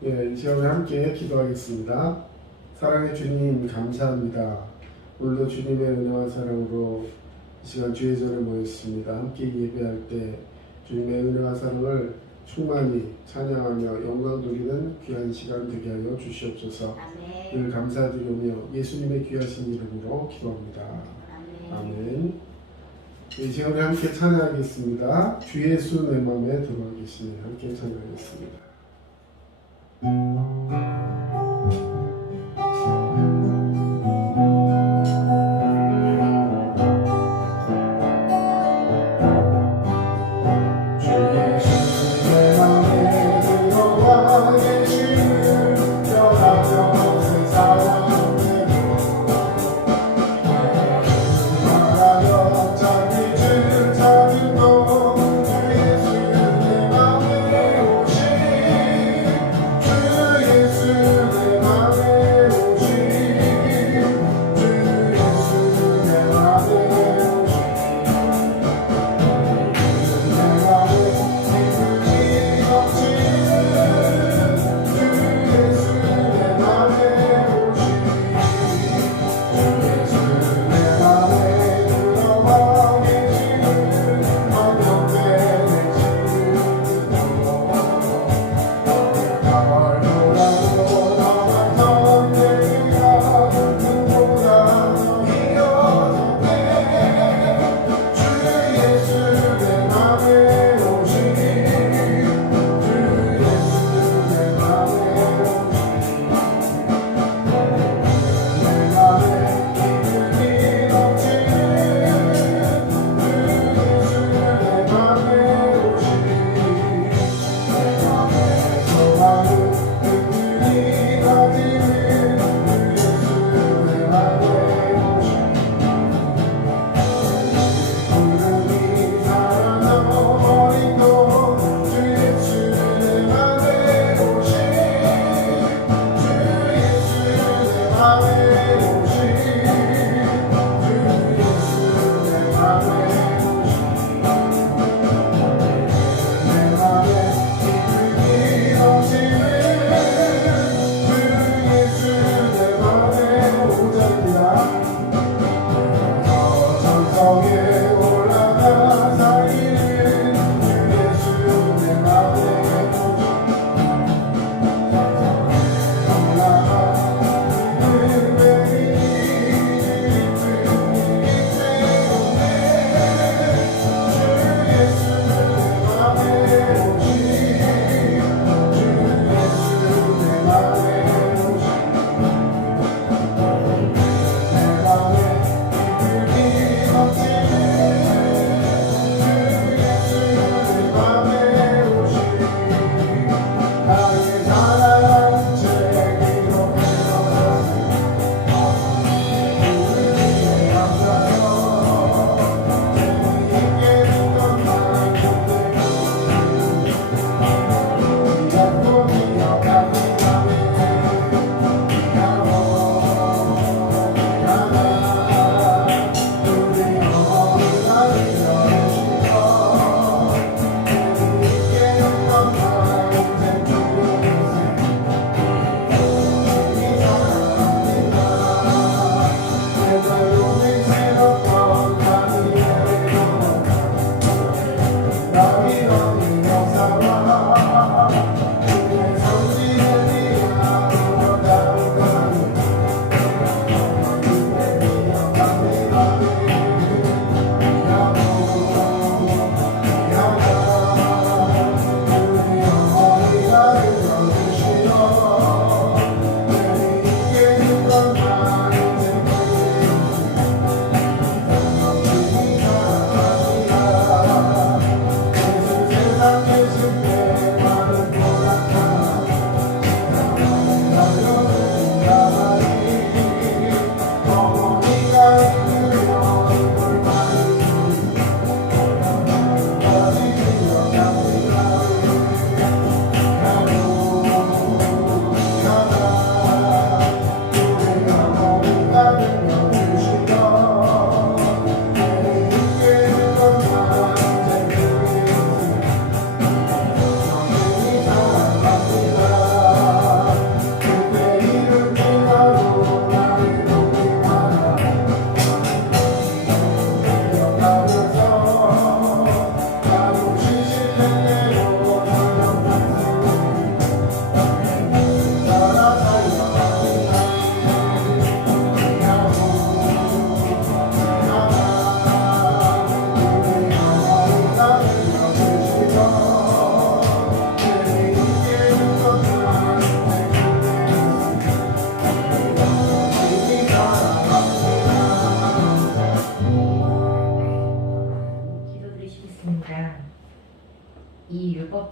이 시간에 함께 기도하겠습니다. 사랑의 주님, 감사합니다. 오늘도 주님의 은혜와 사랑으로 이 시간 주의 전에 모였습니다. 함께 예배할 때 주님의 은혜와 사랑을 충만히 찬양하며 영광 돌리는 귀한 시간 되게 하여 주시옵소서. 늘 감사드리며 예수님의 귀하신 이름으로 기도합니다. 아멘. 이 시간에 함께 찬양하겠습니다. 주 예수 내 맘에 들어와 계시니 함께 찬양하겠습니다.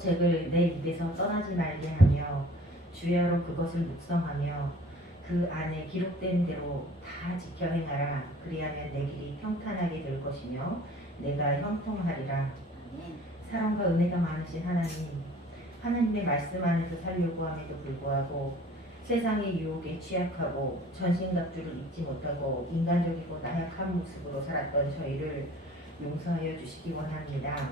책을 내 입에서 떠나지 말게 하며 주야로 그것을 묵상하며 그 안에 기록된 대로 다 지켜 행하라. 그리하면 내 길이 평탄하게 될 것이며 내가 형통하리라. 사랑과 은혜가 많으신 하나님의 말씀 안에서 살려고 함에도 불구하고 세상의 유혹에 취약하고 전신갑주를 잊지 못하고 인간적이고 나약한 모습으로 살았던 저희를 용서하여 주시기 원합니다.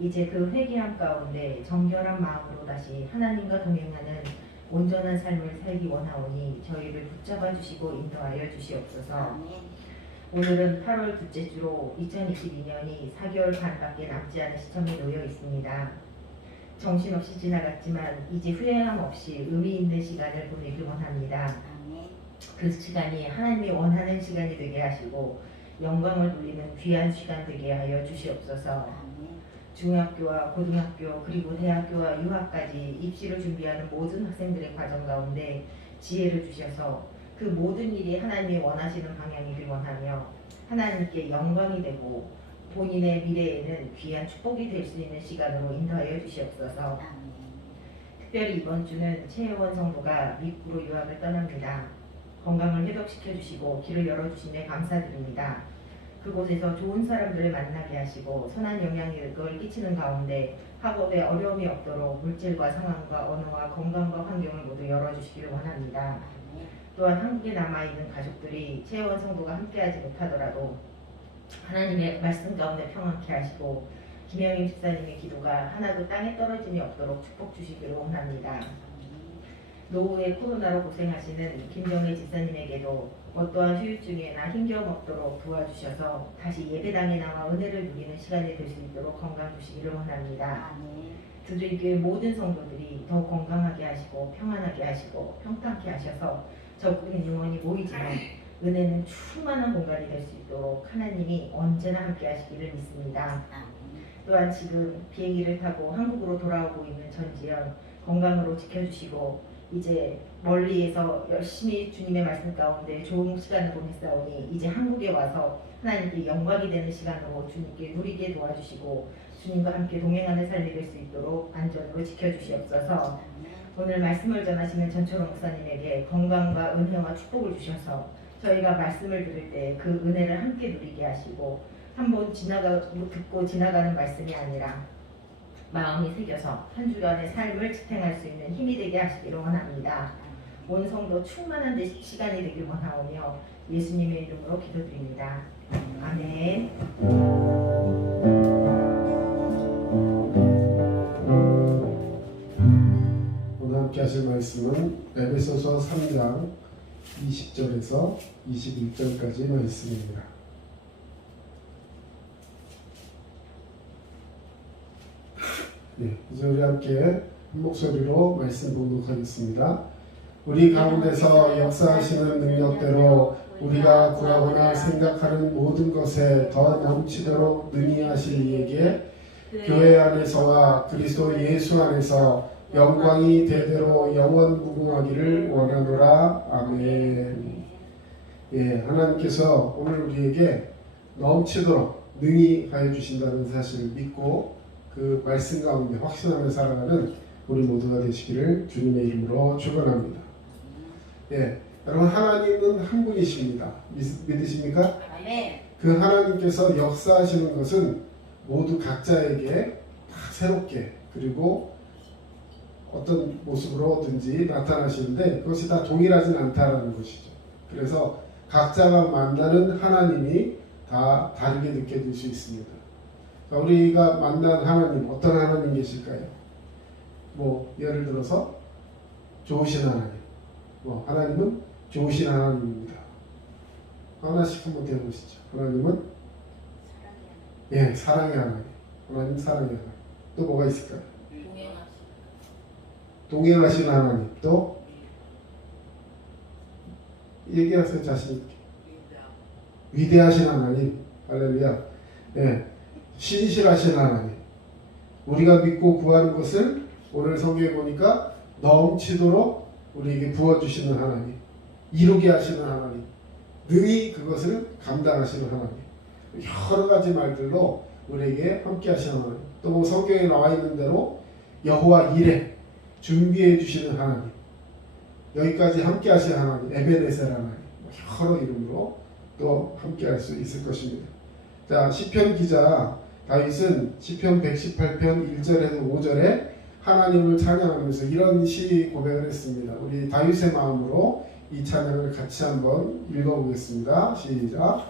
이제 그 회개함 가운데 정결한 마음으로 다시 하나님과 동행하는 온전한 삶을 살기 원하오니 저희를 붙잡아 주시고 인도하여 주시옵소서. 오늘은 8월 둘째 주로 2022년이 4개월 반밖에 남지 않은 시점에 놓여 있습니다. 정신없이 지나갔지만 이제 후회함 없이 의미 있는 시간을 보내길 원합니다. 그 시간이 하나님이 원하는 시간이 되게 하시고 영광을 돌리는 귀한 시간 되게 하여 주시옵소서. 중학교와 고등학교 그리고 대학교와 유학까지 입시를 준비하는 모든 학생들의 과정 가운데 지혜를 주셔서 그 모든 일이 하나님이 원하시는 방향이길 원하며 하나님께 영광이 되고 본인의 미래에는 귀한 축복이 될 수 있는 시간으로 인도하여 주시옵소서. 특별히 이번 주는 최혜원 성도가 미국으로 유학을 떠납니다. 건강을 회복시켜 주시고 길을 열어주시네 감사드립니다. 그곳에서 좋은 사람들을 만나게 하시고 선한 영향력을 끼치는 가운데 학업에 어려움이 없도록 물질과 상황과 언어와 건강과 환경을 모두 열어주시기를 원합니다. 또한 한국에 남아있는 가족들이 최혜원 성도가 함께하지 못하더라도 하나님의 말씀 가운데 평안케 하시고 김영임 집사님의 기도가 하나도 땅에 떨어짐이 없도록 축복 주시기를 원합니다. 노후에 코로나로 고생하시는 김정희 집사님에게도 어떠한 후유증이나 힘겨움 없도록 도와주셔서 다시 예배당에 나와 은혜를 누리는 시간이 될 수 있도록 건강 주시기를 원합니다. 두들교회 모든 성도들이 더 건강하게 하시고 평안하게 하시고 평탄케 하셔서 적은 영혼이 모이지만 은혜는 충만한 공간이 될 수 있도록 하나님이 언제나 함께 하시기를 믿습니다. 또한 지금 비행기를 타고 한국으로 돌아오고 있는 전지현 건강으로 지켜주시고 이제 멀리에서 열심히 주님의 말씀 가운데 좋은 시간을 보냈사오니 이제 한국에 와서 하나님께 영광이 되는 시간으로 주님께 누리게 도와주시고 주님과 함께 동행하는 삶이 될 수 있도록 안전으로 지켜주시옵소서. 오늘 말씀을 전하시는 전철원 목사님에게 건강과 은혜와 축복을 주셔서 저희가 말씀을 들을 때 그 은혜를 함께 누리게 하시고 한번 듣고 지나가는 말씀이 아니라 마음이 새겨서 한 주간의 삶을 지탱할 수 있는 힘이 되게 하시기를 원합니다. 온 성도 충만한 시간이 되길 원하오며 예수님의 이름으로 기도드립니다. 아멘. 오늘 함께 하실 말씀은 에베소서 3장 20절에서 21절까지 말씀입니다. 네, 이제 우리 함께 한 목소리로 말씀 봉독하겠습니다. 우리 가운데서 역사하시는 능력대로 우리가 구하거나 생각하는 모든 것에 더 넘치도록 능히 하실 이에게 교회 안에서와 그리스도 예수 안에서 영광이 대대로 영원 무궁하기를 원하노라. 아멘. 예, 하나님께서 오늘 우리에게 넘치도록 능히 하여 주신다는 사실을 믿고 그 말씀 가운데 확신하며 살아가는 우리 모두가 되시기를 주님의 이름으로 축원합니다. 예, 여러분 하나님은 한 분이십니다. 믿으십니까? 아멘. 그 하나님께서 역사하시는 것은 모두 각자에게 다 새롭게 그리고 어떤 모습으로든지 나타나시는데 그것이 다 동일하진 않다라는 것이죠. 그래서 각자가 만나는 하나님이 다 다르게 느껴질 수 있습니다. 우리가 만난 하나님, 어떤 하나님 계실까요? 뭐 예를 들어서 좋으신 하나님, 하나님은 좋으신 하나님입니다. 하나씩 한번 대보시죠. 하나님은 사랑의 하나님. 하나님 사랑의 하나님. 또 뭐가 있을까요? 동행하시는 하나님. 또 얘기하세요. 자신 있게. 위대하신 하나님. 할렐루야. 신실하신 하나님. 우리가 믿고 구하는 것을 오늘 성경에 보니까 넘치도록 우리에게 부어주시는 하나님, 이루게 하시는 하나님, 능히 그것을 감당하시는 하나님, 여러 가지 말들로 우리에게 함께 하시는 하나님. 또 성경에 나와 있는 대로 여호와 이레, 준비해 주시는 하나님, 여기까지 함께 하신 하나님, 에베네셀 하나님, 여러 이름으로 또 함께 할 수 있을 것입니다. 자, 시편 기자 다윗은 시편 118편 1절에서 5절에 하나님을 찬양하면서 이런 시 고백을 했습니다. 우리 다윗의 마음으로 이 찬양을 같이 한번 읽어보겠습니다. 시작.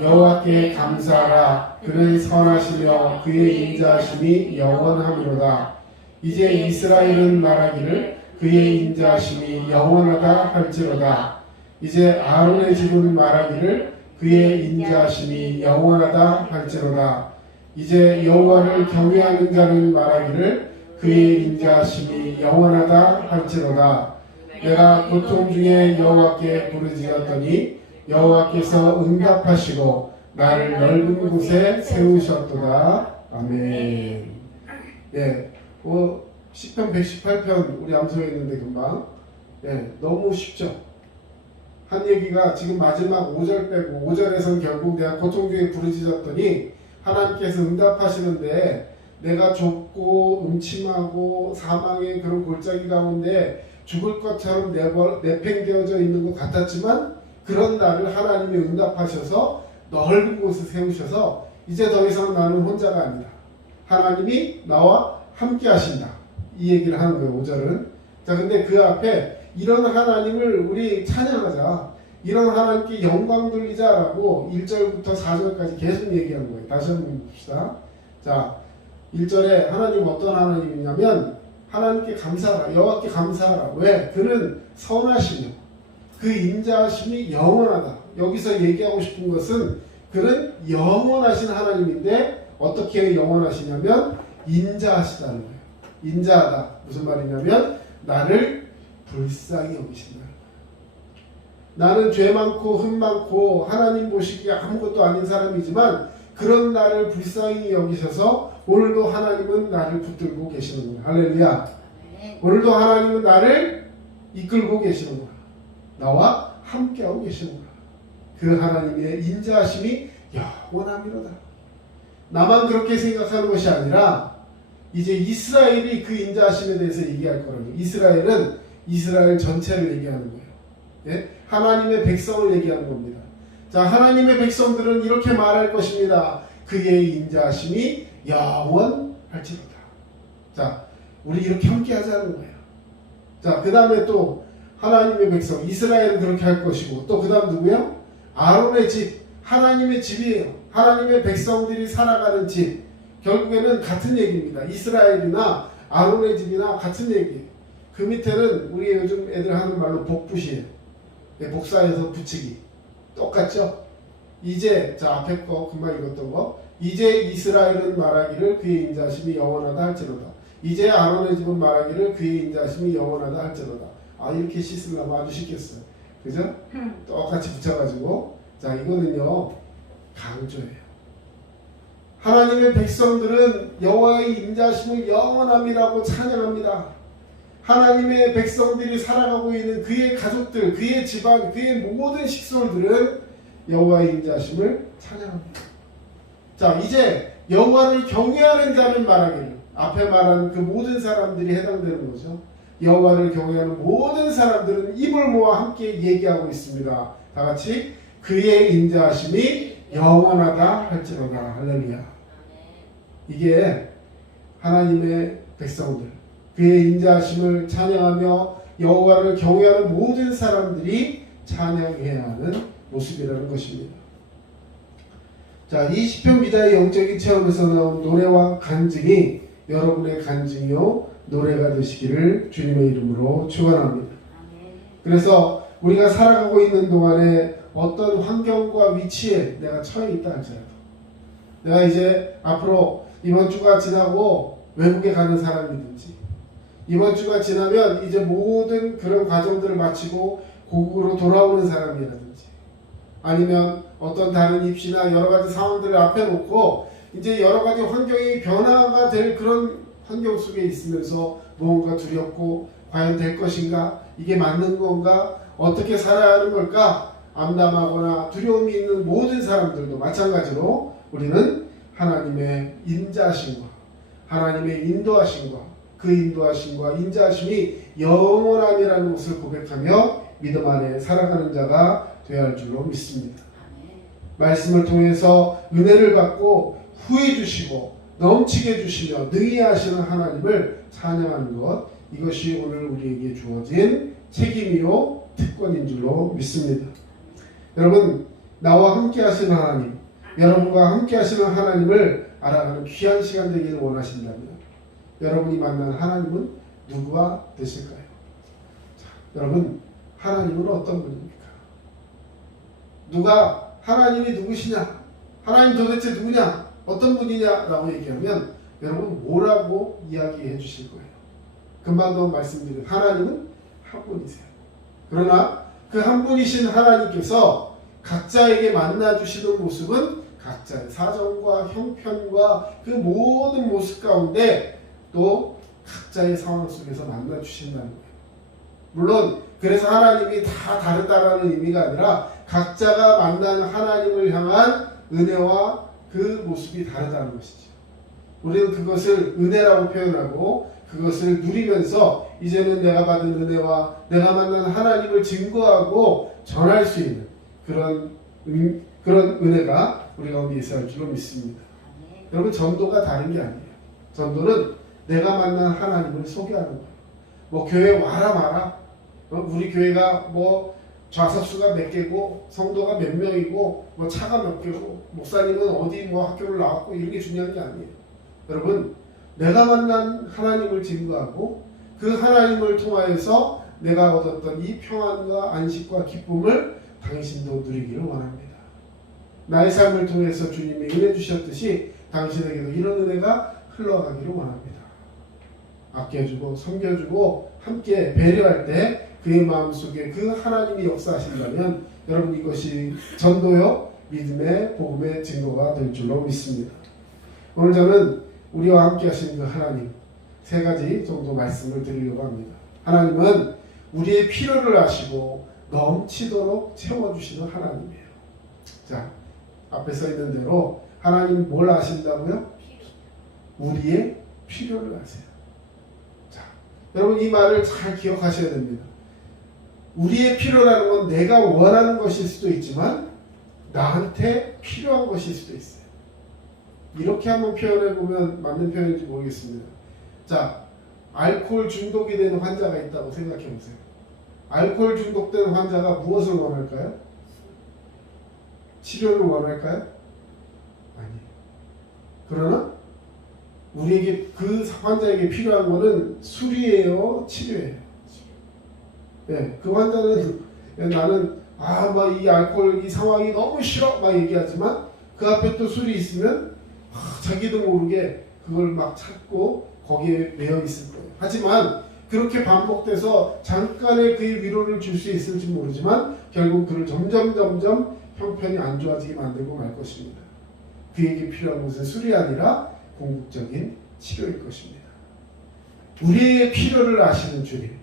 여호와께 감사하라. 그는 선하시며 그의 인자하심이 영원하미로다. 이제 이스라엘은 말하기를 그의 인자하심이 영원하다 할지로다. 이제 아론의 집은 말하기를 그의 인자하심이 영원하다 할지로다. 이제 여호와를 경외하는 자는 말하기를 그의 인자하심이 영원하다 할지로다. 내가 고통 중에 여호와께 부르짖었더니 여호와께서 응답하시고 나를 넓은 곳에 세우셨도다. 아멘. 예, 시편 118편 우리 암송했는데 금방 너무 쉽죠. 한 얘기가 지금 마지막 5절 빼고 5절에선 결국 내가 고통 중에 부르짖었더니 하나님께서 응답하시는데 내가 좁고 음침하고 사망의 그런 골짜기 가운데 죽을 것처럼 내팽개어져 있는 것 같았지만 그런 나를 하나님이 응답하셔서 넓은 곳에 세우셔서 이제 더 이상 나는 혼자가 아니다. 하나님이 나와 함께 하신다. 이 얘기를 하는 거예요. 5절은. 자, 근데 그 앞에 이런 하나님을 우리 찬양하자. 이런 하나님께 영광 돌리자라고 1절부터 4절까지 계속 얘기한 거예요. 다시 한번 봅시다. 자, 1절에 하나님 어떤 하나님이냐면 하나님께 감사하라. 여호와께 감사하라. 왜? 그는 선하시며 그 인자하심이 영원하다. 여기서 얘기하고 싶은 것은 그는 영원하신 하나님인데 어떻게 영원하시냐면 인자하시다는 거예요. 인자하다. 무슨 말이냐면 나를 불쌍히 여기신다. 나는 죄 많고 흠 많고 하나님 보시기에 아무것도 아닌 사람이지만 그런 나를 불쌍히 여기셔서 오늘도 하나님은 나를 붙들고 계시는 거야. 할렐루야. 오늘도 하나님은 나를 이끌고 계시는 거야. 나와 함께하고 계시는 거야. 그 하나님의 인자하심이 영원하미로다. 나만 그렇게 생각하는 것이 아니라 이제 이스라엘이 그 인자하심에 대해서 얘기할 거라고. 이스라엘은 이스라엘 전체를 얘기하는 거예요. 예? 하나님의 백성을 얘기하는 겁니다. 자, 하나님의 백성들은 이렇게 말할 것입니다. 그의 인자하심이 영원할지로다. 자, 우리 이렇게 함께 하자는 거예요. 자, 그 다음에 또 하나님의 백성 이스라엘은 그렇게 할 것이고 또 그 다음 누구요? 아론의 집, 하나님의 집이에요. 하나님의 백성들이 살아가는 집. 결국에는 같은 얘기입니다. 이스라엘이나 아론의 집이나 같은 얘기예요. 그 밑에는 우리 요즘 애들 하는 말로 복붙이에요. 복사해서 붙이기. 똑같죠? 이제, 자, 앞에 거 금방 읽었던 거. 이제 이스라엘은 말하기를 그의 인자하심이 영원하다 할지로다. 이제 아론의 집은 말하기를 그의 인자하심이 영원하다 할지로다. 아, 이렇게 씻으려면 아주 쉽겠어요. 그죠? 똑같이 붙여가지고. 자, 이거는요 강조예요. 하나님의 백성들은 여호와의 인자하심을 영원함이라고 찬양합니다. 하나님의 백성들이 살아가고 있는 그의 가족들, 그의 집안, 그의 모든 식솔들은 여호와의 인자하심을 찬양합니다. 자, 이제 여호와를 경외하는 자는 말하기를, 앞에 말한 그 모든 사람들이 해당되는 거죠. 여호와를 경외하는 모든 사람들은 입을 모아 함께 얘기하고 있습니다. 다 같이 그의 인자하심이 영원하다 할지로다. 할렐루야. 이게 하나님의 백성들, 그의 인자하심을 찬양하며 여호와를 경외하는 모든 사람들이 찬양해야 하는 모습이라는 것입니다. 자, 이 시편 기자의 영적인 체험에서 나온 노래와 간증이 여러분의 간증이요 노래가 되시기를 주님의 이름으로 축원합니다. 그래서 우리가 살아가고 있는 동안에 어떤 환경과 위치에 내가 처해 있다 할지라도, 내가 이제 앞으로 이번 주가 지나고 외국에 가는 사람이든지, 이번 주가 지나면 이제 모든 그런 과정들을 마치고 고국으로 돌아오는 사람이라든지, 아니면 어떤 다른 입시나 여러 가지 상황들을 앞에 놓고 이제 여러 가지 환경이 변화가 될 그런 환경 속에 있으면서 무언가 두렵고 과연 될 것인가? 이게 맞는 건가? 어떻게 살아야 하는 걸까? 암담하거나 두려움이 있는 모든 사람들도 마찬가지로 우리는 하나님의 인자하심과 하나님의 인도하심과 그 인도하심과 인자하심이 영원함이라는 것을 고백하며 믿음 안에 살아가는 자가 되어야 할 줄로 믿습니다. 말씀을 통해서 은혜를 받고 후해 주시고 넘치게 해주시며 능히 하시는 하나님을 찬양하는 것, 이것이 오늘 우리에게 주어진 책임이요 특권인 줄로 믿습니다. 여러분, 나와 함께 하시는 하나님, 여러분과 함께 하시는 하나님을 알아가는 귀한 시간 되기를 원하신다면 여러분이 만난 하나님은 누구와 되실까요? 자, 여러분, 하나님은 어떤 분입니까? 누가 하나님이 누구시냐? 하나님 도대체 누구냐? 어떤 분이냐라고 얘기하면 여러분 뭐라고 이야기해 주실 거예요? 금방도 말씀드린 하나님은 한 분이세요. 그러나 그 한 분이신 하나님께서 각자에게 만나 주시는 모습은 각자의 사정과 형편과 그 모든 모습 가운데 또 각자의 상황 속에서 만나 주신다는 거예요. 물론 그래서 하나님이 다 다르다라는 의미가 아니라 각자가 만나는 하나님을 향한 은혜와 그 모습이 다르다는 것이죠. 우리는 그것을 은혜라고 표현하고 그것을 누리면서 이제는 내가 받은 은혜와 내가 만난 하나님을 증거하고 전할 수 있는 그런 은혜가 우리 가운데 있어야 할 줄로 믿습니다. 여러분, 전도가 다른 게 아니에요. 전도는 내가 만난 하나님을 소개하는 거예요. 뭐 교회 와라 마라, 우리 교회가 뭐 좌석수가 몇 개고 성도가 몇 명이고 뭐 차가 몇 개고 목사님은 어디 뭐 학교를 나왔고 이런 게 중요한 게 아니에요. 여러분, 내가 만난 하나님을 증거하고 그 하나님을 통하여서 내가 얻었던 이 평안과 안식과 기쁨을 당신도 누리기를 원합니다. 나의 삶을 통해서 주님이 은혜 주셨듯이 당신에게도 이런 은혜가 흘러가기를 원합니다. 아껴주고 섬겨주고 함께 배려할 때 그의 마음속에 그 하나님이 역사하신다면 여러분, 이것이 전도요 믿음의 복음의 증거가 될 줄로 믿습니다. 오늘 저는 우리와 함께 하시는 그 하나님 세 가지 정도 말씀을 드리려고 합니다. 하나님은 우리의 필요를 아시고 넘치도록 채워주시는 하나님이에요. 자, 앞에 서 있는 대로 하나님 뭘 아신다고요? 우리의 필요를 아세요. 자, 여러분, 이 말을 잘 기억하셔야 됩니다. 우리의 필요라는 건 내가 원하는 것일 수도 있지만 나한테 필요한 것일 수도 있어요. 이렇게 한번 표현해보면 맞는 표현인지 모르겠습니다. 자, 알코올 중독이 되는 환자가 있다고 생각해보세요. 알코올 중독된 환자가 무엇을 원할까요? 치료를 원할까요? 아니에요. 그러나 우리에게 그 환자에게 필요한 것은 술이에요, 치료예요. 네, 그 환자는 나는 막 이 알코올 이 상황이 너무 싫어 막 얘기하지만 그 앞에 또 술이 있으면 자기도 모르게 그걸 막 찾고 거기에 매여 있을 거예요. 하지만 그렇게 반복돼서 잠깐의 그의 위로를 줄 수 있을지 모르지만 결국 그를 점점 형편이 안 좋아지게 만들고 말 것입니다. 그에게 필요한 것은 술이 아니라 궁극적인 치료일 것입니다. 우리의 필요를 아시는 주님.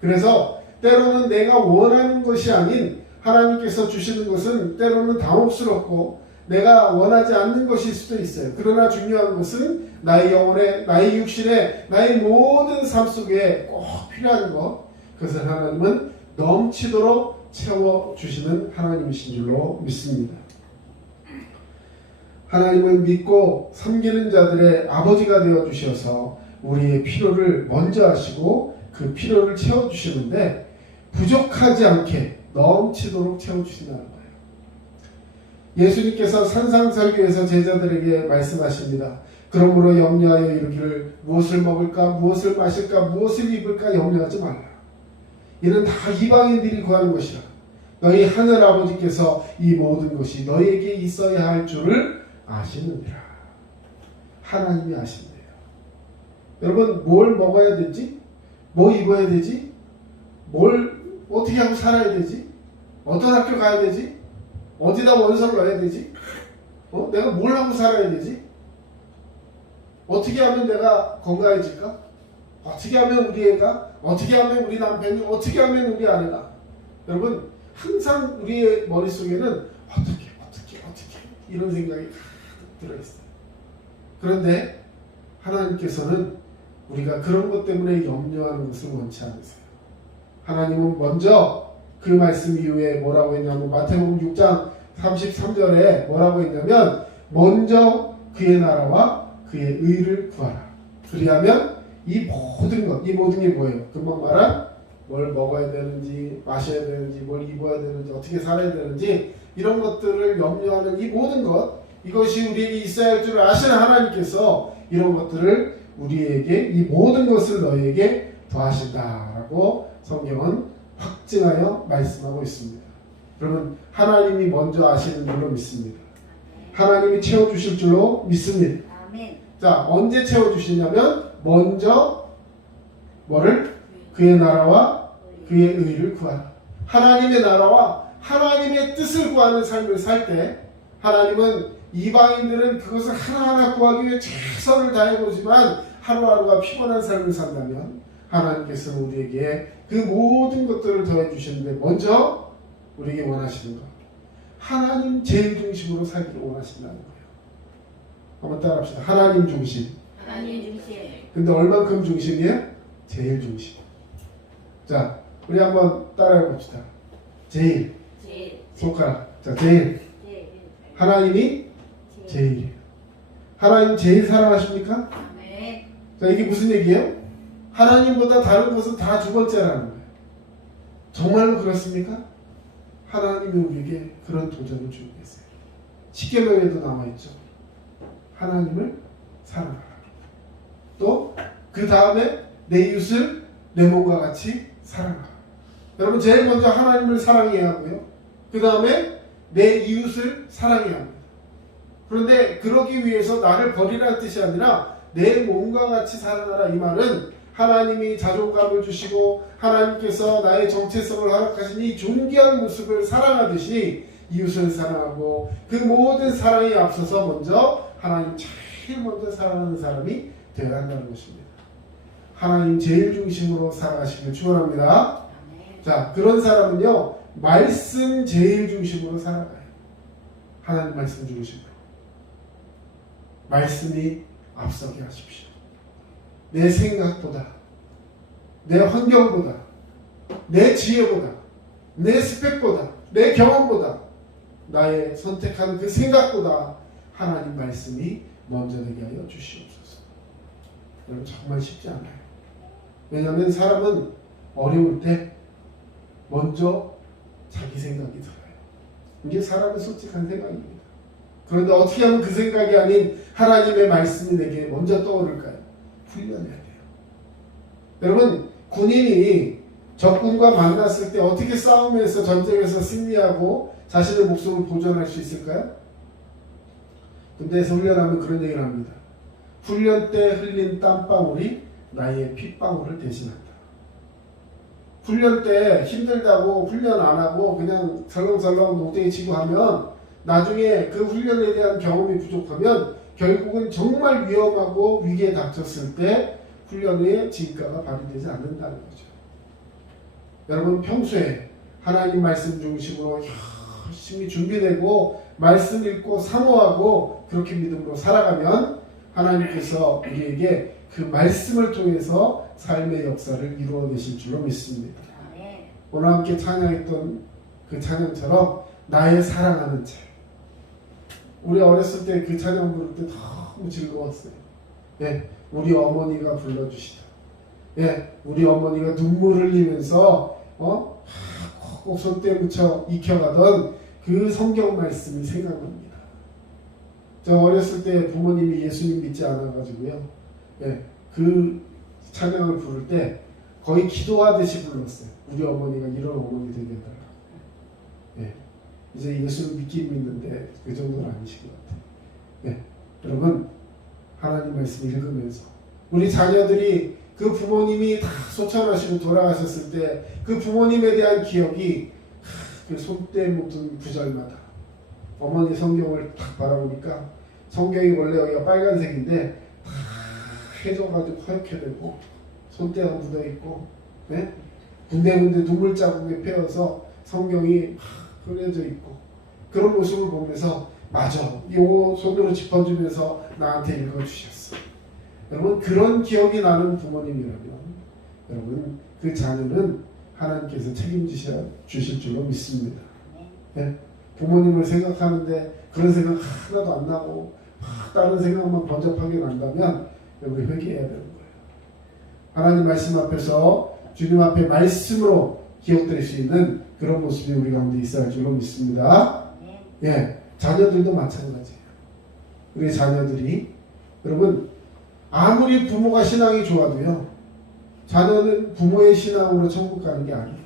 그래서 때로는 내가 원하는 것이 아닌 하나님께서 주시는 것은 때로는 당혹스럽고 내가 원하지 않는 것일 수도 있어요. 그러나 중요한 것은 나의 영혼에, 나의 육신에, 나의 모든 삶 속에 꼭 필요한 것, 그것을 하나님은 넘치도록 채워주시는 하나님이신 줄로 믿습니다. 하나님은 믿고 섬기는 자들의 아버지가 되어주셔서 우리의 필요를 먼저 하시고 그 필요를 채워주시는데 부족하지 않게 넘치도록 채워주신다는 거예요. 예수님께서 산상설교에서 제자들에게 말씀하십니다. 그러므로 염려하여 이르기를 무엇을 먹을까, 무엇을 마실까, 무엇을 입을까 염려하지 말라. 이는 다 이방인들이 구하는 것이라. 너희 하늘 아버지께서 이 모든 것이 너희에게 있어야 할 줄을 아시느니라. 하나님이 아신대요. 여러분, 뭘 먹어야 되지? 뭐 입어야 되지? 뭘 어떻게 하고 살아야 되지? 어떤 학교 가야 되지? 어디다 원서를 넣어야 되지? 내가 뭘 하고 살아야 되지? 어떻게 하면 내가 건강해질까? 어떻게 하면 우리 애가? 어떻게 하면 우리 남편이? 어떻게 하면 우리 아내가? 여러분, 항상 우리의 머릿속에는 어떻게 이런 생각이 가득 들어있어요. 그런데 하나님께서는 우리가 그런 것 때문에 염려하는 것을 원치 않으세요. 하나님은 먼저 그 말씀 이후에 뭐라고 했냐면 마태복음 6장 33절에 뭐라고 했냐면 먼저 그의 나라와 그의 의를 구하라. 그리하면 이 모든 게 뭐예요? 금방 말한 뭘 먹어야 되는지, 마셔야 되는지, 뭘 입어야 되는지, 어떻게 살아야 되는지 이런 것들을 염려하는 이 모든 것, 이것이 우리에게 있어야 할 줄 아시는 하나님께서 이런 것들을 우리에게 이 모든 것을 너희에게 더하신다라고 성경은 확증하여 말씀하고 있습니다. 그러면 하나님이 먼저 아시는 줄로 믿습니다. 하나님이 채워주실 줄로 믿습니다. 아멘. 자, 언제 채워주시냐면 먼저 뭐를? 그의 나라와 그의 의를 구하라. 하나님의 나라와 하나님의 뜻을 구하는 삶을 살 때 하나님은 이방인들은 그것을 하나하나 구하기 위해 최선을 다해보지만 하루하루가 피곤한 삶을 산다면 하나님께서는 우리에게 그 모든 것들을 더해주시는데 먼저 우리에게 원하시는 것, 하나님 제일 중심으로 살기를 원하신다는 거예요. 한번 따라합시다. 하나님 중심. 하나님 중심. 근데 얼만큼 중심이에요? 제일 중심. 자, 우리 한번 따라해 봅시다. 제일. 손가락. 자, 제일. 하나님이 제일이에요. 하나님 제일 사랑하십니까? 아멘. 자, 이게 무슨 얘기예요? 하나님보다 다른 것은 다 두 번째라는 거예요. 정말로 그렇습니까? 하나님이 우리에게 그런 도전을 주고 계세요. 십계명에도 나와 있죠. 하나님을 사랑하라. 또 그 다음에 내 이웃을 내 몸과 같이 사랑하라. 여러분 제일 먼저 하나님을 사랑해야 하고요. 그 다음에 내 이웃을 사랑해야 합니다. 그런데 그러기 위해서 나를 버리라는 뜻이 아니라 내 몸과 같이 살아라. 이 말은 하나님이 자존감을 주시고 하나님께서 나의 정체성을 허락하신 이 존귀한 모습을 사랑하듯이 이웃을 사랑하고 그 모든 사랑에 앞서서 먼저 하나님 제일 먼저 사랑하는 사람이 되어야 한다는 것입니다. 하나님 제일 중심으로 살아가시길 축원합니다. 자, 그런 사람은요 말씀 제일 중심으로 살아가요. 하나님 말씀 중심으로. 말씀이 앞서게 하십시오. 내 생각보다, 내 환경보다, 내 지혜보다, 내 스펙보다, 내 경험보다, 나의 선택한 그 생각보다 하나님 말씀이 먼저 되게 하여 주시옵소서. 여러분 정말 쉽지 않아요. 왜냐하면 사람은 어려울 때 먼저 자기 생각이 들어요. 이게 사람의 솔직한 생각입니다. 그런데 어떻게 하면 그 생각이 아닌 하나님의 말씀이 내게 먼저 떠오를까요? 훈련해야 돼요. 여러분 군인이 적군과 만났을 때 어떻게 싸움에서 전쟁에서 승리하고 자신의 목숨을 보존할 수 있을까요? 군대에서 훈련하면 그런 얘기를 합니다. 훈련 때 흘린 땀방울이 나의 핏방울을 대신한다. 훈련 때 힘들다고 훈련 안 하고 그냥 설렁설렁 농땡이 치고 하면 나중에 그 훈련에 대한 경험이 부족하면 결국은 정말 위험하고 위기에 닥쳤을 때 훈련의 진가가 발휘되지 않는다는 거죠. 여러분 평소에 하나님 말씀 중심으로 열심히 준비되고 말씀 읽고 사모하고 그렇게 믿음으로 살아가면 하나님께서 우리에게 그 말씀을 통해서 삶의 역사를 이루어내실 줄로 믿습니다. 오늘 함께 찬양했던 그 찬양처럼 나의 사랑하는 자. 우리 어렸을 때 그 찬양 부를 때 너무 즐거웠어요. 예, 우리 어머니가 불러주시다. 예, 우리 어머니가 눈물을 흘리면서 꼭 손때 묻혀 익혀가던 그 성경 말씀이 생각납니다. 저 어렸을 때 부모님이 예수님 믿지 않아가지고요. 예, 그 찬양을 부를 때 거의 기도하듯이 불렀어요. 우리 어머니가 이런 어머니 되게 해달라고. 예, 이제 예수를 믿긴 믿는데 그 정도는 아니신 것 같아요. 예, 여러분 하나님 말씀 읽으면서 우리 자녀들이 그 부모님이 다 소천하시고 돌아가셨을 때 그 부모님에 대한 기억이 그 손때 묻은 구절마다 어머니 성경을 딱 바라보니까 성경이 원래 여기가 빨간색인데 다 해져가지고 허옇게 되고 손때가 묻어있고 네? 군데군데 눈물 자국에 패여서 성경이 흐려져 있고 그런 모습을 보면서 맞아 요거 손으로 짚어주면서 나한테 읽어주셨어. 여러분 그런 기억이 나는 부모님이라면 여러분 그 자녀는 하나님께서 책임지셔 주실 줄로 믿습니다. 네? 부모님을 생각하는데 그런 생각 하나도 안 나고 다른 생각만 번잡하게 난다면 우리 회개해야 되는 거예요. 하나님 말씀 앞에서 주님 앞에 말씀으로 기억될 수 있는 그런 모습이 우리 가운데 있어야 할 줄로 믿습니다. 예, 자녀들도 마찬가지예요. 우리 자녀들이 여러분 아무리 부모가 신앙이 좋아도요 자녀는 부모의 신앙으로 천국 가는 게 아니에요.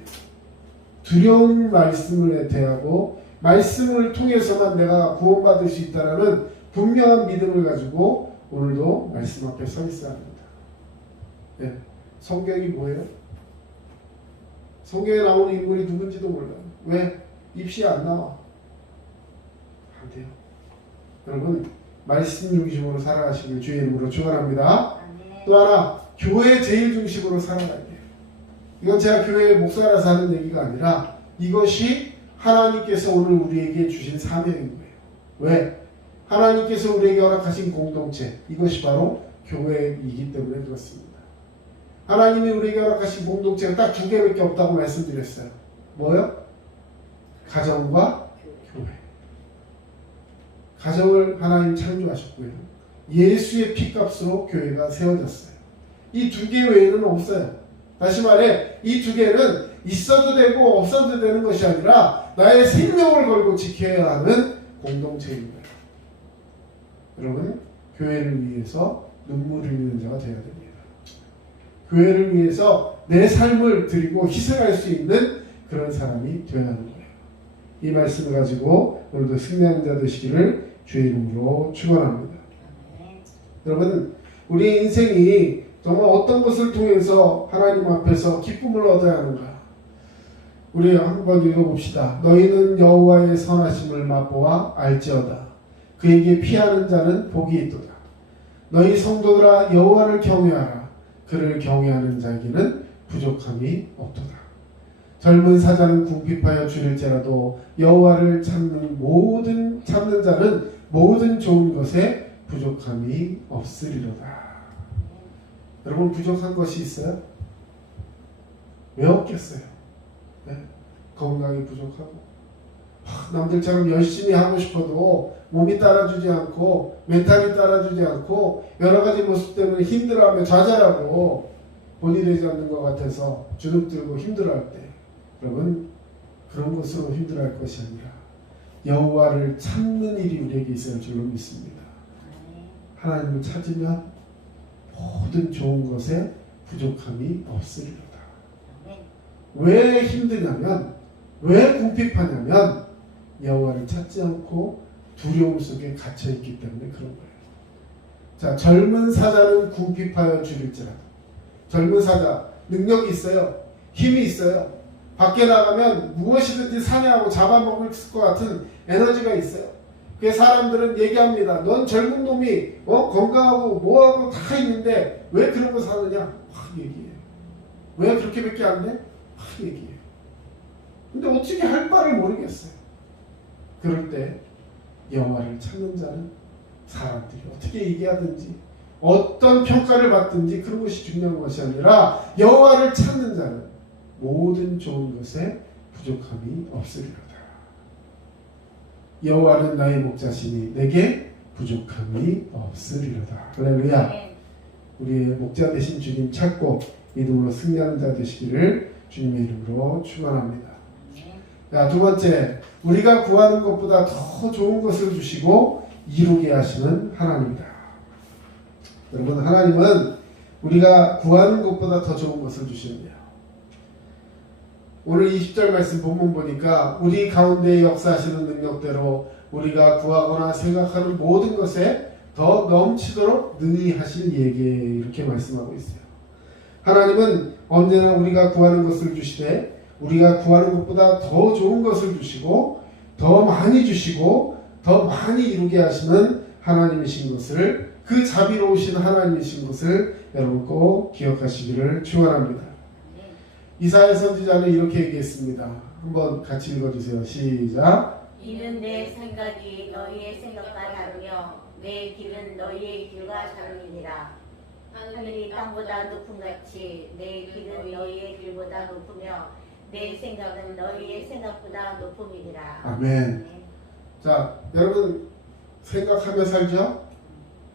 두려운 말씀을 대하고 말씀을 통해서만 내가 구원받을 수 있다는 분명한 믿음을 가지고 오늘도 말씀 앞에 서 있어야 합니다. 네. 성경이 뭐예요? 성경에 나오는 인물이 누군지도 몰라요. 왜? 입시에 안 나와. 안 돼요. 여러분 말씀 중심으로 살아가시길 주의 이름으로 축원합니다. 또 하나 교회 제일 중심으로 살아가야 돼요. 이건 제가 교회 목사라서 하는 얘기가 아니라 이것이 하나님께서 오늘 우리에게 주신 사명인 거예요. 왜? 하나님께서 우리에게 허락하신 공동체 이것이 바로 교회이기 때문에 그렇습니다. 하나님이 우리에게 허락하신 공동체가 딱 두 개밖에 없다고 말씀드렸어요. 뭐요? 가정과 교회. 가정을 하나님 창조하셨고요. 예수의 피값으로 교회가 세워졌어요. 이 두 개 외에는 없어요. 다시 말해 이 두 개는 있어도 되고 없어도 되는 것이 아니라 나의 생명을 걸고 지켜야 하는 공동체인 거예요. 여러분 교회를 위해서 눈물을 흘리는 자가 되어야 됩니다. 교회를 위해서 내 삶을 드리고 희생할 수 있는 그런 사람이 되어야 하는 거예요. 이 말씀을 가지고 오늘도 승리하는 자 되시기를 주의 이름으로 축원합니다. 여러분 우리 인생이 정말 어떤 것을 통해서 하나님 앞에서 기쁨을 얻어야 하는가? 우리 한번 읽어봅시다. 너희는 여호와의 선하심을 맛보아 알지어다. 그에게 피하는 자는 복이 있도다. 너희 성도들아 여호와를 경외하라. 그를 경외하는 자에게는 부족함이 없도다. 젊은 사자는 궁핍하여 줄일지라도 여호와를 찾는 자는 모든 좋은 것에 부족함이 없으리로다. 여러분 부족한 것이 있어요? 왜 없겠어요? 네? 건강이 부족하고 남들처럼 열심히 하고 싶어도 몸이 따라주지 않고 멘탈이 따라주지 않고 여러 가지 모습 때문에 힘들어하며 좌절하고 본이 되지 않는 것 같아서 주눅들고 힘들어할 때 여러분 그런 것으로 힘들어할 것이 아니라 여호와를 찾는 일이 우리에게 있어야 할 줄로 믿습니다. 하나님을 찾으면 모든 좋은 것에 부족함이 없으리로다. 왜 힘드냐면 왜 궁핍하냐면 여호와를 찾지 않고 두려움 속에 갇혀있기 때문에 그런 거예요. 자, 젊은 사자는 궁핍하여 줄일지라도 젊은 사자 능력이 있어요. 힘이 있어요. 밖에 나가면 무엇이든지 사냥하고 잡아먹을 것 같은 에너지가 있어요. 그 사람들은 얘기합니다. 넌 젊은 놈이 건강하고 뭐하고 다 있는데 왜 그런 거 사느냐? 확 얘기해요. 왜 그렇게밖에 안 돼? 확 얘기해요. 근데 어떻게 할 바를 모르겠어요. 그럴 때 여호와를 찾는 자는 사람들이 어떻게 얘기하든지 어떤 평가를 받든지 그런 것이 중요한 것이 아니라 여호와를 찾는 자는 모든 좋은 것에 부족함이 없으리로다. 여호와는 나의 목자시니 내게 부족함이 없으리로다. 할렐루야. 우리의 목자 되신 주님 찾고 믿음으로 승리하는 자 되시기를 주님의 이름으로 축원합니다. 자, 두 번째, 우리가 구하는 것보다 더 좋은 것을 주시고 이루게 하시는 하나님이다. 여러분 하나님은 우리가 구하는 것보다 더 좋은 것을 주시는데요. 오늘 20절 말씀 본문 보니까 우리 가운데 역사하시는 능력대로 우리가 구하거나 생각하는 모든 것에 더 넘치도록 능히 하실 예게 이렇게 말씀하고 있어요. 하나님은 언제나 우리가 구하는 것을 주시되 우리가 구하는 것보다 더 좋은 것을 주시고 더 많이 주시고 더 많이 이루게 하시는 하나님이신 것을 그 자비로우신 하나님이신 것을 여러분 꼭 기억하시기를 축원합니다. 이사야 선지자는 이렇게 얘기했습니다. 한번 같이 읽어주세요. 시작. 이는 내 생각이 너희의 생각과 다르며 내 길은 너희의 길과 다르니라. 하늘이 땅보다 높은 같이 내 길은 너희의 길보다 높으며 내 생각은 너희의 생각보다 높음이니라. 아멘. 자, 여러분 생각하며 살죠?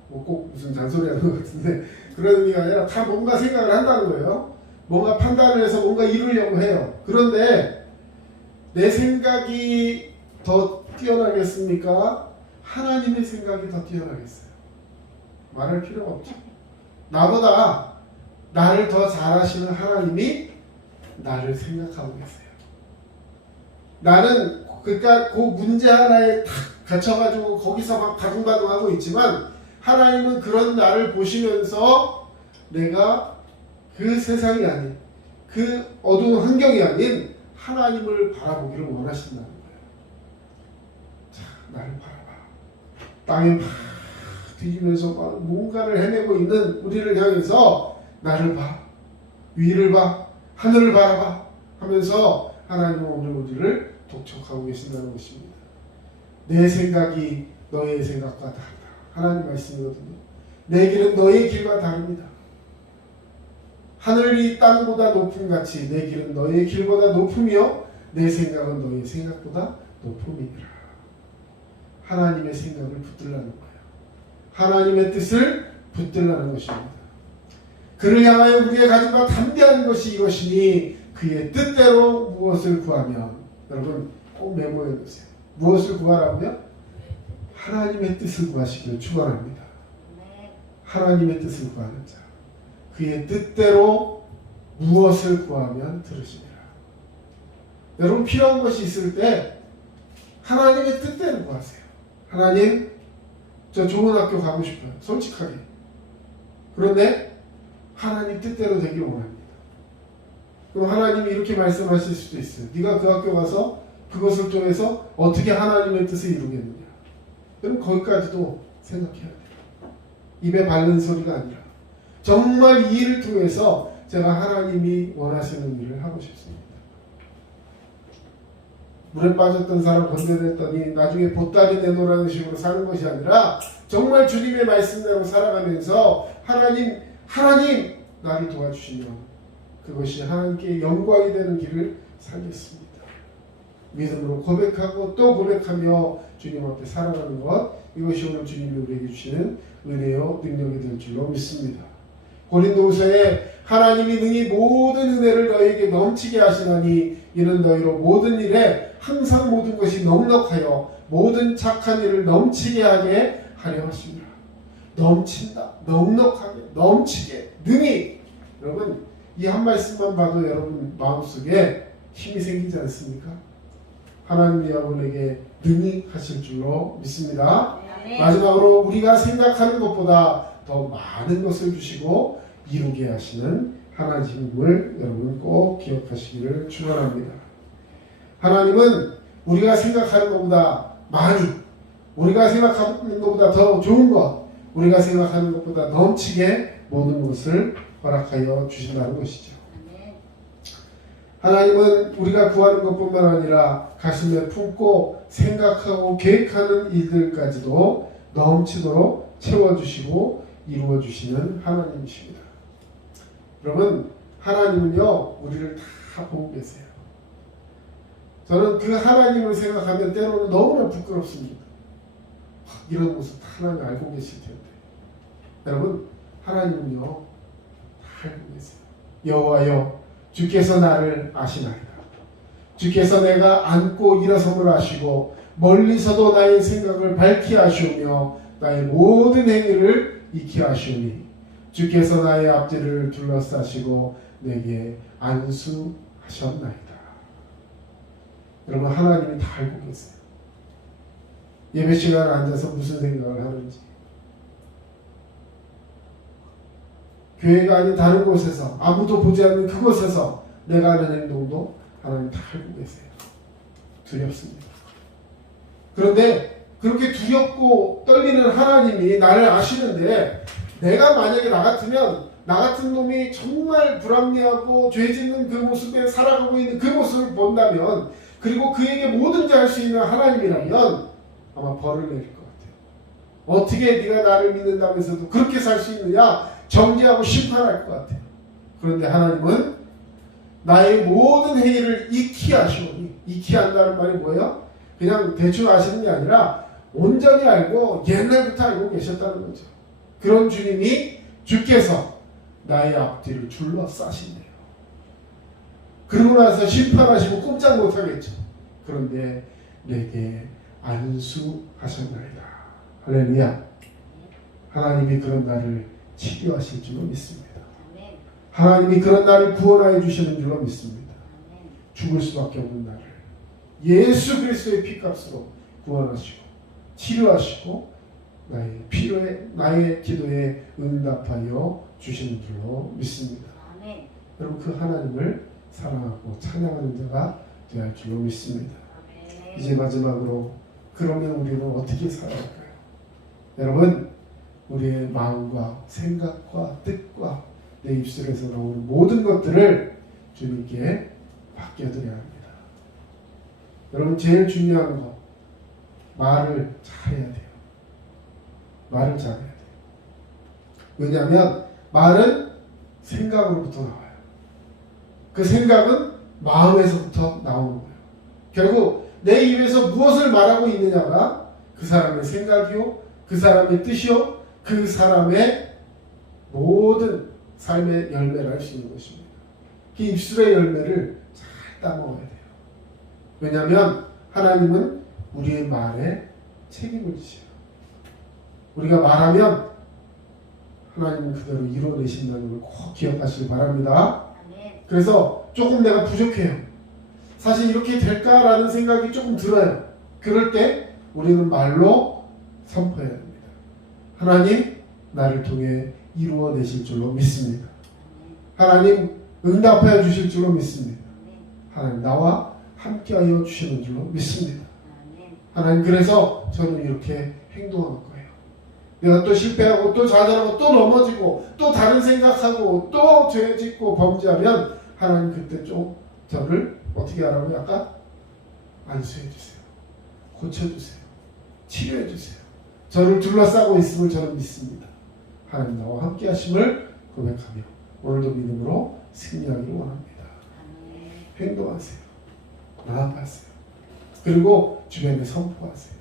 뭐 꼭 무슨 잔소리 하는 것 같은데 그런 의미가 아니라 다 뭔가 생각을 한다는 거예요. 뭔가 판단을 해서 뭔가 이루려고 해요. 그런데 내 생각이 더 뛰어나겠습니까? 하나님의 생각이 더 뛰어나겠어요. 말할 필요가 없죠. 나보다 나를 더 잘 아시는 하나님이 나를 생각하고 계세요. 나는 그러니까 그 문제 하나에 탁 갇혀가지고 거기서 막 바둥바둥하고 있지만 하나님은 그런 나를 보시면서 내가 그 세상이 아닌 그 어두운 환경이 아닌 하나님을 바라보기를 원하신다는 거예요. 자, 나를 바라봐. 땅에 막 뒤지면서 막 뭔가를 헤매고 있는 우리를 향해서 나를 봐. 위를 봐. 하늘을 바라봐. 하면서 하나님은 오늘 우리를 독촉하고 계신다는 것입니다. 내 생각이 너의 생각과 다르다. 하나님 말씀이거든요. 내 길은 너의 길과 다릅니다. 하늘이 땅보다 높음 같이 내 길은 너의 길보다 높으며 내 생각은 너의 생각보다 높음이니라. 하나님의 생각을 붙들라는 거예요. 하나님의 뜻을 붙들라는 것입니다. 그를 향하여 우리의 가진 바 담대한 것이 이것이니 그의 뜻대로 무엇을 구하면 여러분 꼭 메모해 놓으세요. 무엇을 구하라고요? 하나님의 뜻을 구하시기를 축원합니다. 하나님의 뜻을 구하는 자. 그의 뜻대로 무엇을 구하면 들으시리라. 여러분 필요한 것이 있을 때 하나님의 뜻대로 구하세요. 하나님 저 좋은 학교 가고 싶어요. 솔직하게. 그런데 하나님 뜻대로 되길 원합니다. 그럼 하나님이 이렇게 말씀하실 수도 있어요. 네가 그 학교 가서 그것을 통해서 어떻게 하나님의 뜻을 이루겠느냐. 그럼 거기까지도 생각해야 돼요. 입에 바른 소리가 아니라 정말 이 일을 통해서 제가 하나님이 원하시는 일을 하고 싶습니다. 물에 빠졌던 사람 건져냈더니 나중에 보따리 내놓으라는 식으로 사는 것이 아니라 정말 주님의 말씀대로 살아가면서 하나님 나를 도와주시면 그것이 하나님께 영광이 되는 길을 살겠습니다. 믿음으로 고백하고 또 고백하며 주님 앞에 살아가는 것, 이것이 오늘 주님이 우리에게 주시는 은혜요 능력이 될 줄로 믿습니다. 고린도후서에 하나님이 능히 모든 은혜를 너희에게 넘치게 하시나니 이는 너희로 모든 일에 항상 모든 것이 넉넉하여 모든 착한 일을 넘치게 하게 하려 하십니다. 넘친다, 넉넉하게, 넘치게, 능히. 여러분 이 한 말씀만 봐도 여러분 마음속에 힘이 생기지 않습니까? 하나님이 여러분에게 능히 하실 줄로 믿습니다. 마지막으로 우리가 생각하는 것보다 더 많은 것을 주시고 이루게 하시는 하나님을 여러분 꼭 기억하시기를 축원합니다. 하나님은 우리가 생각하는 것보다 많이, 우리가 생각하는 것보다 더 좋은 것, 우리가 생각하는 것보다 넘치게 모든 것을 허락하여 주신다는 것이죠. 하나님은 우리가 구하는 것뿐만 아니라 가슴에 품고 생각하고 계획하는 일들까지도 넘치도록 채워주시고 이루어주시는 하나님이십니다. 여러분 하나님은요 우리를 다 보고 계세요. 저는 그 하나님을 생각하면 때로는 너무나 부끄럽습니다. 이런 모습 하나님 알고 계실 텐데. 여러분 하나님은요 다 알고 계세요. 여호와여 주께서 나를 아시나이다. 주께서 내가 앉고 일어섬을 아시고 멀리서도 나의 생각을 밝히 아시오며 나의 모든 행위를 익히 아시오니 주께서 나의 앞뒤를 둘러싸시고 내게 안수하셨나이다. 여러분 하나님이 다 알고 계세요. 예배 시간에 앉아서 무슨 생각을 하는지, 교회가 아닌 다른 곳에서 아무도 보지 않는 그곳에서 내가 하는 행동도 하나님 다 알고 계세요. 두렵습니다. 그런데 그렇게 두렵고 떨리는 하나님이 나를 아시는데 내가 만약에 나 같은 놈이 정말 불합리하고 죄 짓는 그 모습에 살아가고 있는 그 모습을 본다면, 그리고 그에게 뭐든지 할 수 있는 하나님이라면 아마 벌을 내릴 것 같아요. 어떻게 네가 나를 믿는다면서도 그렇게 살 수 있느냐? 정죄하고 심판할 것 같아요. 그런데 하나님은 나의 모든 행위를 익히 아시오니, 익히 한다는 말이 뭐예요? 그냥 대충 아시는 게 아니라 온전히 알고 옛날부터 알고 계셨다는 거죠. 그런 주님이 주께서 나의 앞뒤를 둘러싸신대요. 그러고 나서 심판하시고 꼼짝 못하겠죠. 그런데 내게 안수하셨나이다. 할렐루야. 하나님이 그런 나를 치료하실 줄로 믿습니다. 하나님이 그런 나를 구원하여 주시는 줄로 믿습니다. 죽을 수밖에 없는 나를 예수 그리스도의 피값으로 구원하시고 치료하시고 나의 기도에 응답하여 주시는 줄로 믿습니다. 여러분, 그 하나님을 사랑하고 찬양하는 자가 되어야 할 줄로 믿습니다. 이제 마지막으로, 그러면 우리는 어떻게 살아야 할까요? 여러분, 우리의 마음과 생각과 뜻과 내 입술에서 나오는 모든 것들을 주님께 맡겨드려야 합니다. 여러분, 제일 중요한 거, 말을 잘해야 돼요. 말을 잘해야 돼요. 왜냐하면 말은 생각으로부터 나와요. 그 생각은 마음에서부터 나오는 거예요. 결국 내 입에서 무엇을 말하고 있느냐가 그 사람의 생각이요, 그 사람의 뜻이요, 그 사람의 모든 삶의 열매를 할 수 있는 것입니다. 그 입술의 열매를 잘 따먹어야 돼요. 왜냐하면 하나님은 우리의 말에 책임을 지셔요. 우리가 말하면 하나님은 그대로 이루어내신다는 걸 꼭 기억하시기 바랍니다. 그래서 조금 내가 부족해요. 사실 이렇게 될까라는 생각이 조금 들어요. 그럴 때 우리는 말로 선포해야 됩니다. 하나님, 나를 통해 이루어내실 줄로 믿습니다. 하나님, 응답하여 주실 줄로 믿습니다. 하나님, 나와 함께하여 주시는 줄로 믿습니다. 하나님, 그래서 저는 이렇게 행동할 거예요. 내가 또 실패하고 또 좌절하고 또 넘어지고 또 다른 생각하고 또 죄 짓고 범죄하면 하나님 그때 좀 저를 어떻게 하라고요? 아까 안수해 주세요. 고쳐주세요. 치료해 주세요. 저를 둘러싸고 있음을 저는 믿습니다. 하나님, 나와 함께 하심을 고백하며 오늘도 믿음으로 승리하기를 원합니다. 행동하세요. 나아가세요. 그리고 주변에 선포하세요.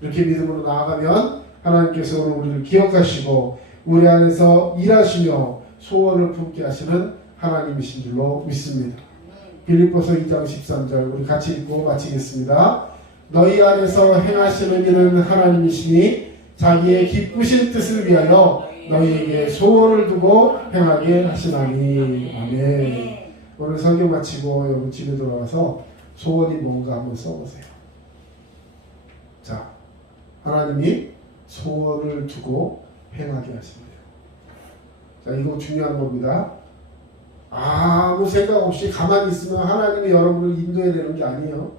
이렇게 믿음으로 나아가면 하나님께서 오늘 우리를 기억하시고 우리 안에서 일하시며 소원을 품게 하시는 하나님이신 줄로 믿습니다. 빌립보서 2장 13절 우리 같이 읽고 마치겠습니다. 너희 안에서 행하시는 이는 하나님이시니 자기의 기쁘신 뜻을 위하여 너희에게 소원을 두고 행하게 하시나니. 아멘. 오늘 설교 마치고 여러분 집에 돌아가서 소원이 뭔가 한번 써보세요. 자, 하나님이 소원을 두고 행하게 하신대요. 자, 이거 중요한 겁니다. 아무 생각 없이 가만히 있으면 하나님이 여러분을 인도해야 되는 게 아니에요.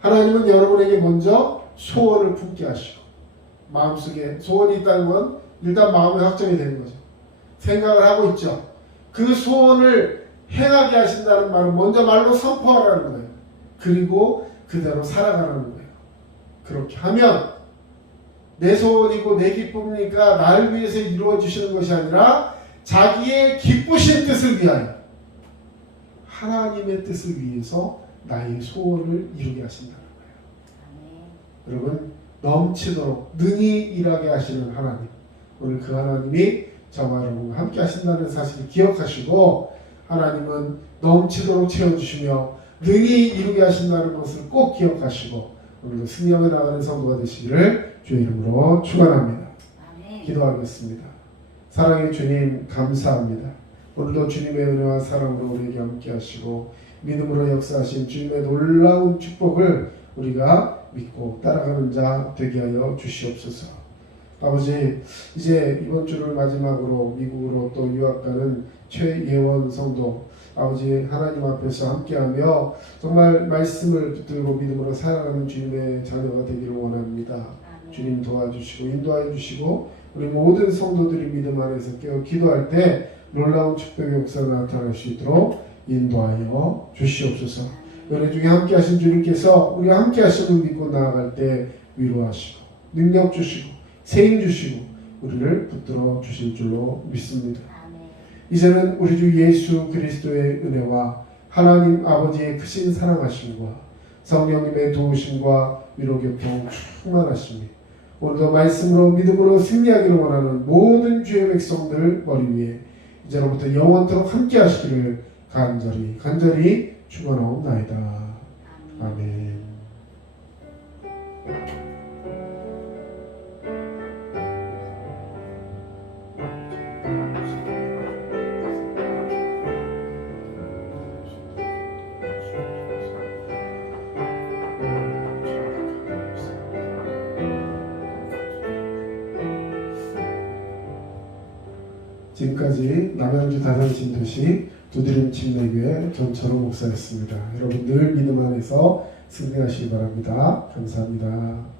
하나님은 여러분에게 먼저 소원을 품게 하시고, 마음속에 소원이 있다는 건 일단 마음에 확정이 되는 거죠. 생각을 하고 있죠. 그 소원을 행하게 하신다는 말은 먼저 말로 선포하라는 거예요. 그리고 그대로 살아가라는 거예요. 그렇게 하면 내 소원이고 내 기쁨이니까 나를 위해서 이루어지시는 것이 아니라 자기의 기쁘신 뜻을 위하여, 하나님의 뜻을 위해서 나의 소원을 이루게 하신다는 거예요. 여러분, 넘치도록 능히 일하게 하시는 하나님, 오늘 그 하나님이 저와 여러분과 함께 하신다는 사실을 기억하시고, 하나님은 넘치도록 채워주시며 능히 이루게 하신다는 것을 꼭 기억하시고 오늘도 승리하며 나가는 성도가 되시기를 주의 이름으로 축원합니다. 기도하겠습니다. 사랑의 주님, 감사합니다. 오늘도 주님의 은혜와 사랑으로 우리에게 함께 하시고 믿음으로 역사하신 주님의 놀라운 축복을 우리가 믿고 따라가는 자 되게 하여 주시옵소서. 아버지, 이제 이번 주를 마지막으로 미국으로 또 유학 가는 최예원 성도, 아버지 하나님 앞에서 함께하며 정말 말씀을 붙들고 믿음으로 살아가는 주님의 자녀가 되기를 원합니다. 주님 도와주시고 인도하여 주시고 우리 모든 성도들이 믿음 안에서 깨어 기도할 때 놀라운 축복의 역사가 나타날 수 있도록 인도하여 주시옵소서. 은혜 중에 함께 하신 주님께서 우리가 함께 하심을 믿고 나아갈 때 위로하시고 능력 주시고 세임 주시고 우리를 붙들어 주실 줄로 믿습니다. 아멘. 이제는 우리 주 예수 그리스도의 은혜와 하나님 아버지의 크신 사랑하심과 성령님의 도우심과 위로 교통 충만하심이 오늘도 말씀으로 믿음으로 승리하기를 원하는 모든 주의 백성들 머리 위에 이제로부터 영원토록 함께 하시기를 간절히 축원하옵나이다. 아멘. 지금까지 남양주 다산신도시 두드림 침례교회 전철호 목사였습니다. 여러분 늘 믿음 안에서 승리하시기 바랍니다. 감사합니다.